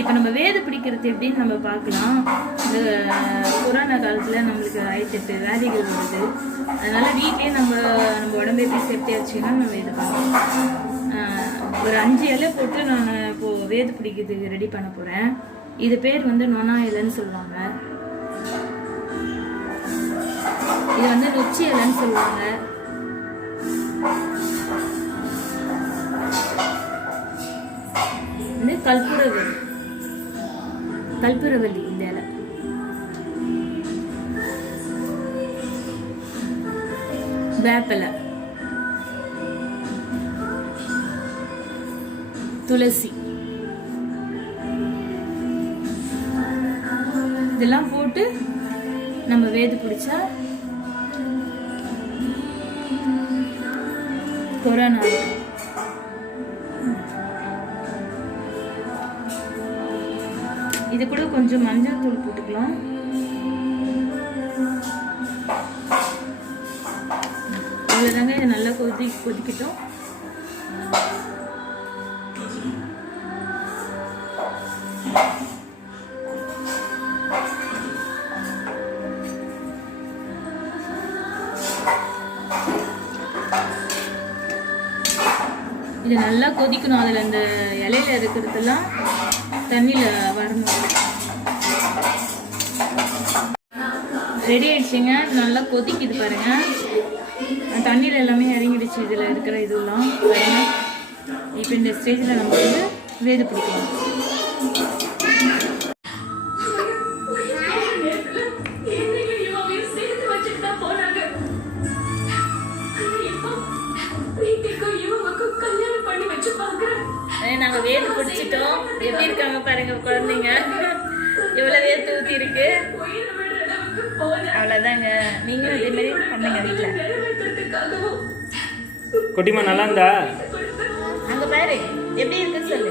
இப்போ நம்ம வேது பிடிக்கிறது எப்படின்னு நம்ம பார்க்கலாம். இந்த கொரோனா காலத்தில் நம்மளுக்கு ஆயிரத்தெட்டு வியாதிகள் வருது அதனால வீட்லயே நம்ம நம்ம உடம்பே போய் சேஃப்டியாக வச்சுக்கணும் நம்ம இது பண்ணலாம் ஒரு அஞ்சு இலை போட்டு நான் இப்போ வேது பிடிக்கிறதுக்கு ரெடி பண்ண போகிறேன் இது பேர் வந்து நொனா இலைன்னு சொல்லுவாங்க. இது வந்து நொச்சி இலைன்னு சொல்லுவாங்க. வந்து கல்புரவல்லி கற்பூரவல்லி இந்த இலை. வேப்பிலை. துளசி. இதெல்லாம் போட்டு நம்ம வேது பிடிச்சா கொரோனா இது கூட கொஞ்சம் மஞ்சள் தூள் போட்டுக்கலாம். இவ்வளோதாங்க இதை நல்லா கொதி கொதிக்கட்டும். இது நல்லா கொதிக்கணும் அதில் அந்த இலையில இருக்கிறதெல்லாம். தண்ணியில் வரணும் ரெடி ஆயிடுச்சுங்க. நல்லா கொதிக்குது பாருங்க. தண்ணியில் எல்லாமே இறங்கிடுச்சு. இதில் இருக்கிற இதுவெல்லாம் இப்போ இந்த ஸ்டேஜில் நம்ம வந்து வேது பிடிக்கலாம். பிடிச்சிட்டோம் எப்படி இருக்காங்க பாருங்க குழந்தைங்க? எவ்வளோ வேர்த்து ஊற்றி இருக்கு? அவ்வளோதாங்க நீங்களும் இதே மாதிரி பண்ணுங்க வீட்டில் குட்டிமா நல்லா இருந்தா? அங்கே பாரு. எப்படி இருக்கு சொல்லு.